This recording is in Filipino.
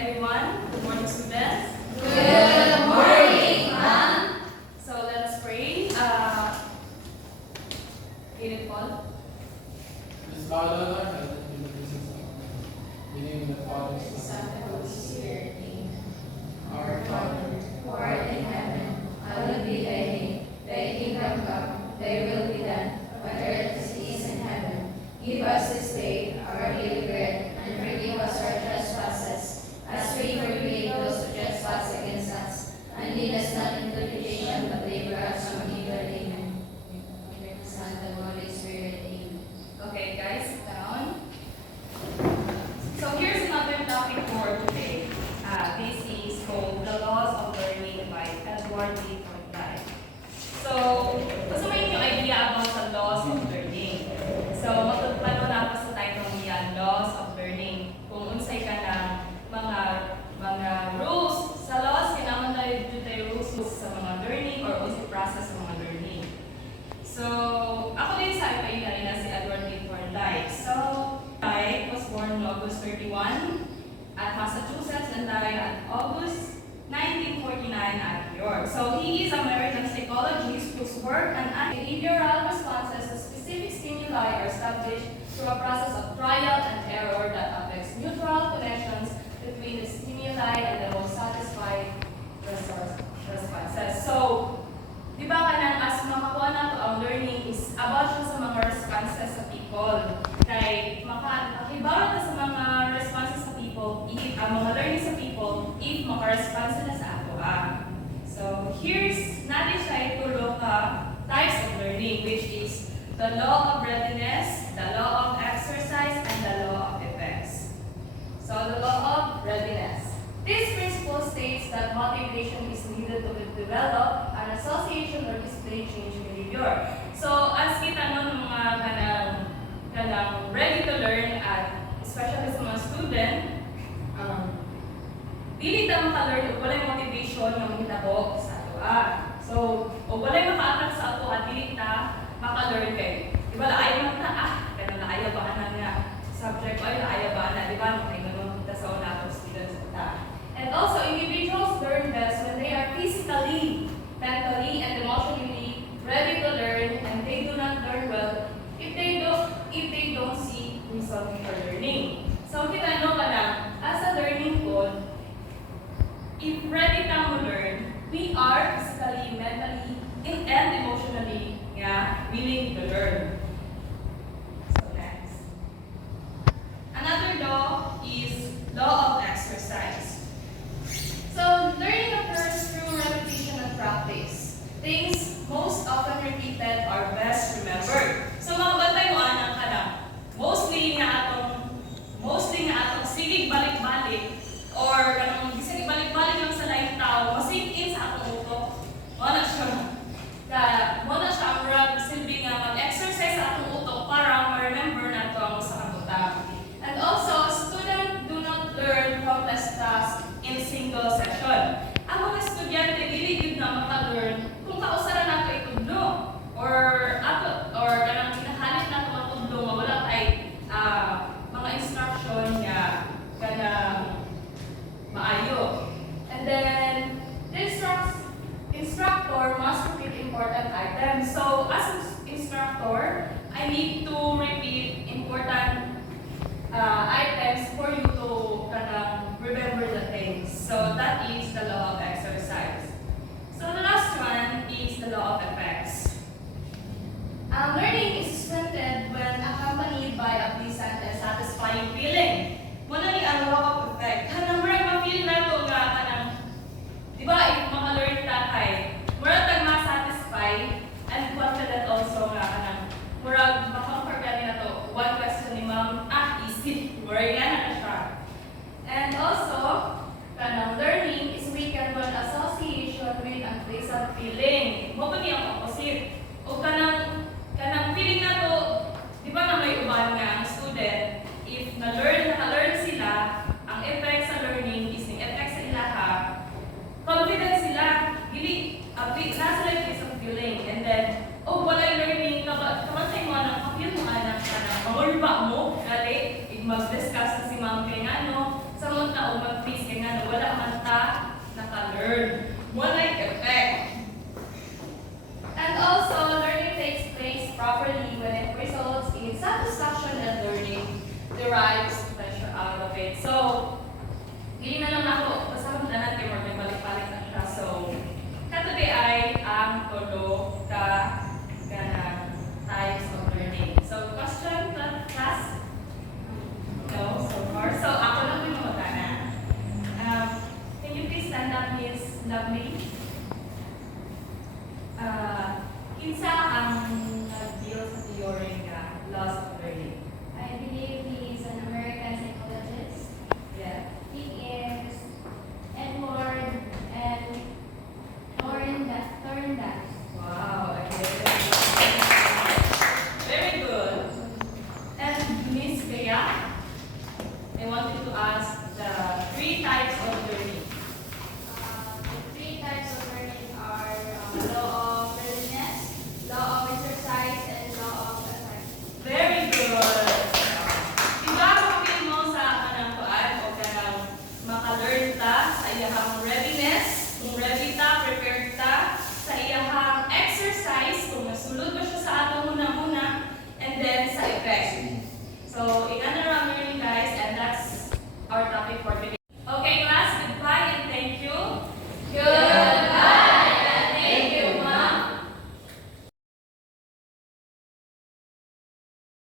everyone. Good morning, students. Good morning, ma'am. So let us pray. Read it, Paul. Let's bow down our heads in the presence of God. In the name of the Father, Son, and Holy Spirit. Our Father, who art in heaven, hallowed be thy name. Thy kingdom come, thy will be done, on earth as it is in heaven. Give us this day our daily bread, and forgive us our trespasses, as we forgive those who trespass against us. And lead us not into temptation, but deliver us from evil. Amen. Son and Holy Spirit. Amen. Okay, guys, sit down. So here's another topic for today. This is called The Laws of Learning by Edward D. Thorndike. So, gusto mo yung idea about the laws of learning. So, matutupad na po sa title niya, Laws of Learning. Kung unsay ka ng mga rules sa laws, kailangan tayo rules sa mga learning or unsay process sa mga learning. So, ako din sa ipailan na si Edward D. Thorndike. So, Thorndike was born on August 31 at Massachusetts and died on August 1949 at New York. So he is an American psychologist whose work and behavioral responses to specific stimuli are established through a process of trial and error that affects mutual connections between the stimuli and the most satisfied responses. So, di ba kanang as makakuha na to ang learning is about siya sa mga responses sa people. Kay makibawat na sa mga responses sa people, if ang mga learning sa people, if maka-response sila sa ato. So, here's natin siya itulong types of learning, which is the law of readiness, the law of exercise, and the law of effects. So, the law of readiness. This principle states that motivation is needed to develop an association or display change behavior. So, as kita nun mga kanang ready to learn at especially sa mga student, dili ta maka-learn o walay motivation nga mahitabo sa ato. So, o walay maka-attract sa ato at dili ta maka-learn kay. Di ba laayo man ta kanang laayo ba na nga subject ay laayo ba na di ba kay ganun kita sa una atong students ta. And also individuals learn best when they are physically, mentally, and emotionally ready to learn, and they do not learn well if they don't see result for learning. So kita know ka lang, as a learning code, if ready ka mo learn, we are physically, mentally, and emotionally willing to learn. So next. Another law is law of exercise. So learning occurs through repetition and practice. Things most often repeated are best remembered. So makabantay mo anang ka lang. Mostly nga atong sigig balik-balik or kanang bisag balik-balik lang sa life tao, masig in sa atong utok. Mo na siya ang murag silbi nga mag-exercise sa atong utok para ma-remember nato ang sa kabuta. And also, students do not learn complex tasks in single session. Ang mga estudyante dili gyud na maka-learn kung kausaran nato itudlo or kanang pinahalit nato matudlo nga wala kay mga instruction nga kanang maayo. And then the instructor must repeat important items. So as an instructor, I need to repeat important items for you to remember the things. So that is the law of exercise. So the last one is the law of effects. Learning is strengthened when accompanied by a pleasant and satisfying feeling. Muna ni ang law of effect. Kanang murag ma-feel na ito nga kanang, di ba, if maka-learn ta kay, murag tag ma-satisfy and confident also nga kanang, murag maka-forget na to. One question ni ma'am, easy. Murag yan na siya. And also, kanang learning is weakened when association with unpleasant feeling. Mo ba niyang opposite? O kanang feeling na to, di ba na may uban nga ang student, if naka-learn sila, ang effect sa learning is yung effect sa ilaha, confident sila, dili, nasa like isang feeling. And then, walay learning, kapantay mo anang, kapil mo anang, mamulba mo, dali, mag-discuss na si ma'am kay ano, sa samot na o mag-quiz kaya nga wala man ta naka-learn. More like effect. And also, learning takes place properly when it results in satisfaction and learning derives pleasure out of it. So, hindi na lang ako, basta kung tanan kayo more balik-balik na siya. So, katoday ay ang todo ka ganang types of learning. So, question, class? No, so far. So, ako lang yung magana. Can you please stand up, Miss Lovely? Kinsa ang nag-deal sa theory nga laws of learning? I believe he is an American psychologist. Yeah. He is Edward and Thorndike. Wow, okay. Very good. And Miss Kaya, I wanted to ask the 3 types of learning. The 3 types of learning are law of readiness, law of exercise, and law of effect. Very good. Diba kapil mo sa kanang kuan o kanang maka-learn ta sa iyahang readiness, kung ready ta, prepared ta, sa iyahang exercise, kung masulod ba siya sa ato muna-muna, and then sa effect. So, in other